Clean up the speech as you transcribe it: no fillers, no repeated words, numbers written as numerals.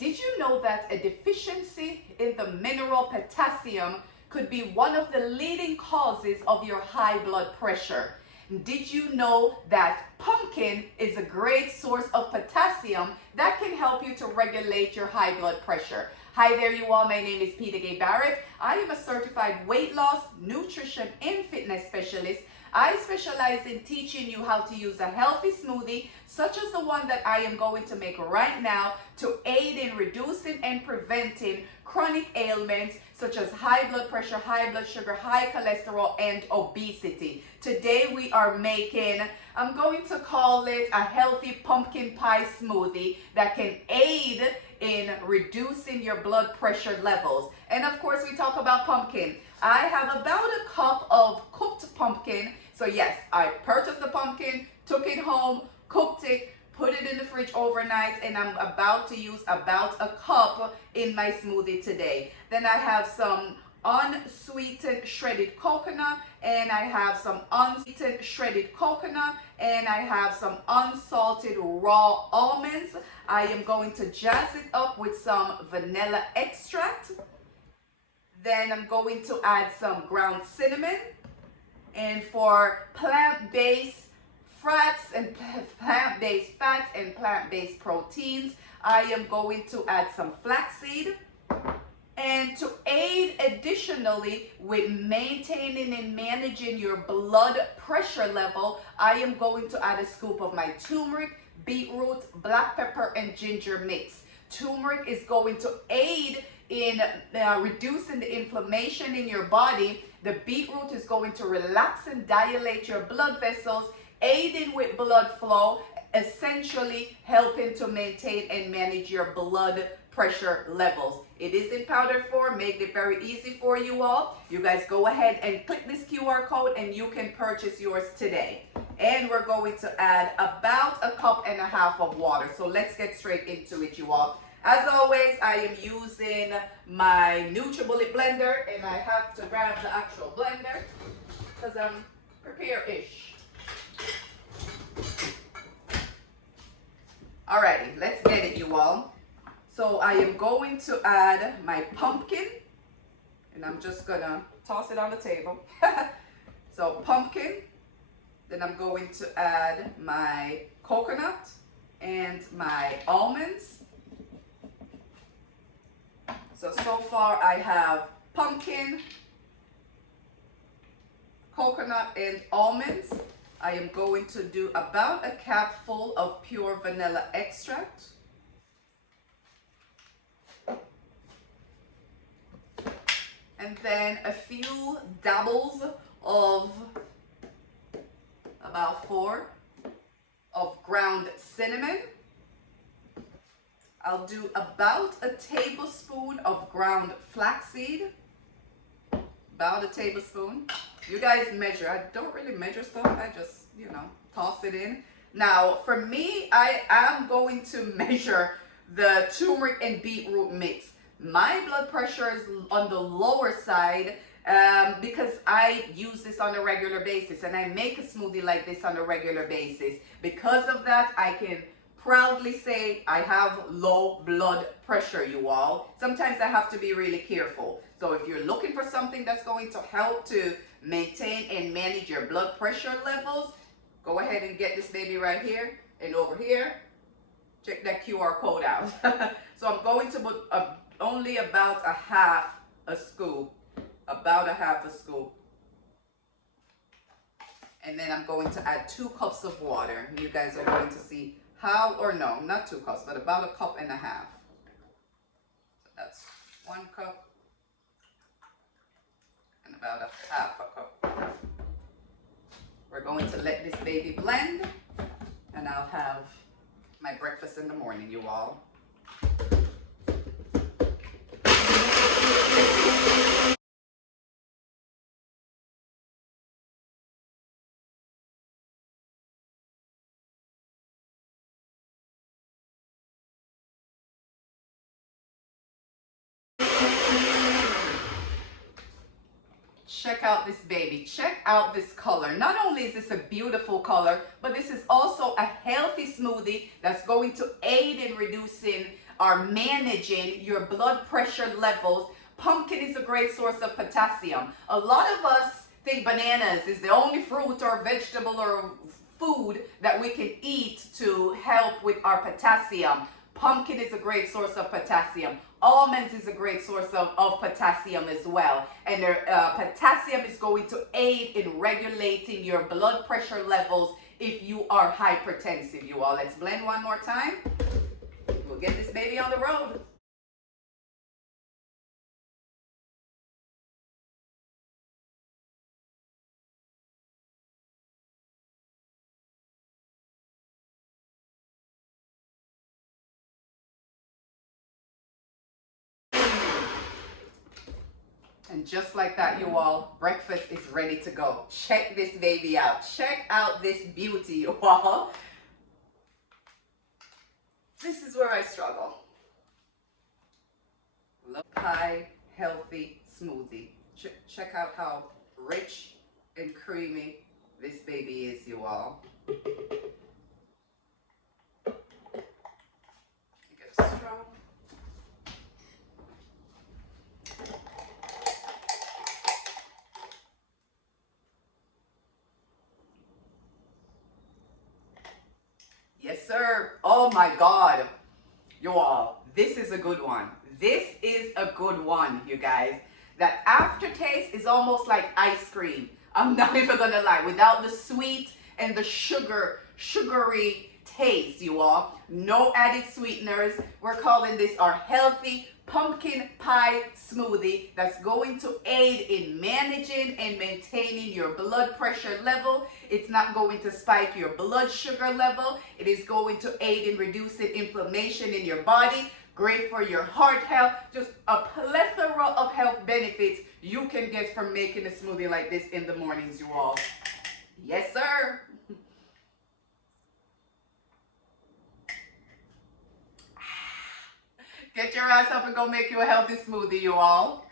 Did you know that a deficiency in the mineral potassium could be one of the leading causes of your high blood pressure? Did you know that pumpkin is a great source of potassium that can help you to regulate your high blood pressure? Hi there you all, my name is Barrett. I am a certified weight loss, nutrition and fitness specialist. I specialize in teaching you how to use a healthy smoothie such as the one that I am going to make right now to aid in reducing and preventing chronic ailments such as high blood pressure, high blood sugar, high cholesterol, and obesity. Today we are making, I'm going to call it a healthy pumpkin pie smoothie that can aid in reducing your blood pressure levels. And of course we talk about pumpkin. I have about a cup of cooked pumpkin. So yes, I purchased the pumpkin, took it home, cooked it, put it in the fridge overnight, and I'm about to use about a cup in my smoothie today. Then I have some unsweetened shredded coconut, and I have some unsweetened shredded coconut, and I have some unsalted raw almonds. I am going to jazz it up with some vanilla extract. Then I'm going to add some ground cinnamon. And for plant-based fats and plant-based proteins, I am going to add some flaxseed. And to aid additionally with maintaining and managing your blood pressure level, I am going to add a scoop of my turmeric, beetroot, black pepper, and ginger mix. Turmeric is going to aid in reducing the inflammation in your body. The beetroot is going to relax and dilate your blood vessels, aiding with blood flow, essentially helping to maintain and manage your blood pressure levels. It is in powder form, made it very easy for you all. You guys go ahead and click this QR code and you can purchase yours today. And we're going to add about a cup and a half of water. So let's get straight into it, you all. As always, I am using my NutriBullet blender, and I have to grab the actual blender because I'm prepared-ish. Alrighty, let's get it, you all. So I am going to add my pumpkin, and I'm just gonna toss it on the table. So pumpkin, then I'm going to add my coconut and my almonds. So far I have pumpkin, coconut, and almonds. I am going to do about a capful of pure vanilla extract. And then a few dabbles of about 4 of ground cinnamon. I'll do about a tablespoon of ground flaxseed. About a tablespoon. You guys measure. I don't really measure stuff. I just, toss it in. Now, for me, I am going to measure the turmeric and beetroot mix. My blood pressure is on the lower side because I use this on a regular basis, and I make a smoothie like this on a regular basis. Because of that, I can proudly say I have low blood pressure, you all. Sometimes I have to be really careful. So if you're looking for something that's going to help to maintain and manage your blood pressure levels, go ahead and get this baby right here. And over here, check that QR code out. So I'm going to put only about a half a scoop. About a half a scoop. And then I'm going to add 2 cups of water. You guys are going to see how, or no, not 2 cups, but about a cup and a half. So that's 1 cup and about a half a cup. We're going to let this baby blend, and I'll have my breakfast in the morning, you all. Check out this baby. Check out this color. Not only is this a beautiful color, but this is also a healthy smoothie that's going to aid in reducing are managing your blood pressure levels, pumpkin is a great source of potassium. A lot of us think bananas is the only fruit or vegetable or food that we can eat to help with our potassium. Pumpkin is a great source of potassium. Almonds is a great source of potassium as well. And potassium is going to aid in regulating your blood pressure levels if you are hypertensive, you all. Let's blend one more time. We'll get this baby on the road. And just like that, you all, breakfast is ready to go. Check this baby out. Check out this beauty, you all. This is where I struggle. Pie, healthy smoothie. Check out how rich and creamy this baby is, you all. Get a straw. Yes, sir. Oh my God. You all, this is a good one. This is a good one, you guys. That aftertaste is almost like ice cream. I'm not even gonna lie. Without the sweet and the sugary taste, you all. No added sweeteners. We're calling this our healthy pumpkin pie smoothie that's going to aid in managing and maintaining your blood pressure level. It's not going to spike your blood sugar level. It is going to aid in reducing inflammation in your body. Great for your heart health. Just a plethora of health benefits you can get from making a smoothie like this in the mornings, you all. Yes, sir. Get your ass up and go make you a healthy smoothie, you all.